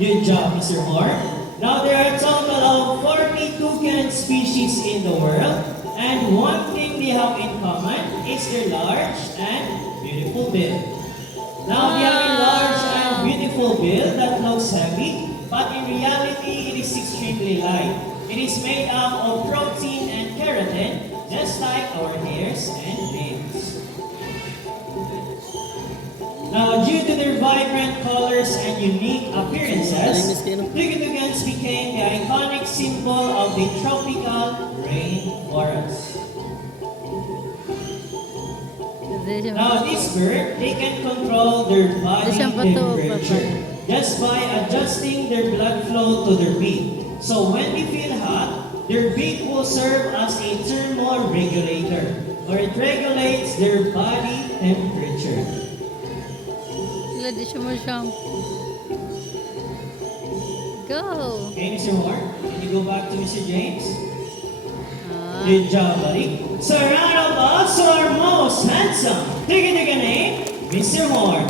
Good job, Mr. Moore. Now there are a total of 40 toucan species in the world, and one thing they have in common is their large and beautiful bill. Now they have a large and beautiful bill that looks heavy, but in reality it is extremely light. It is made up of protein and keratin, just like our hairs and nails. Now, due to their vibrant colors and unique appearances, Tugatugans became the iconic symbol of the tropical rainforest. Now, this bird, they can control their body temperature just by adjusting their blood flow to their beak. So when they feel hot, their beak will serve as a thermal regulator, or it regulates their body temperature. Sila di siya masyam. Go! Okay, Mr. Moore, can you go back to Mr. James? Ah. Good job, buddy. So round of applause to our most handsome, name, Mr. Moore.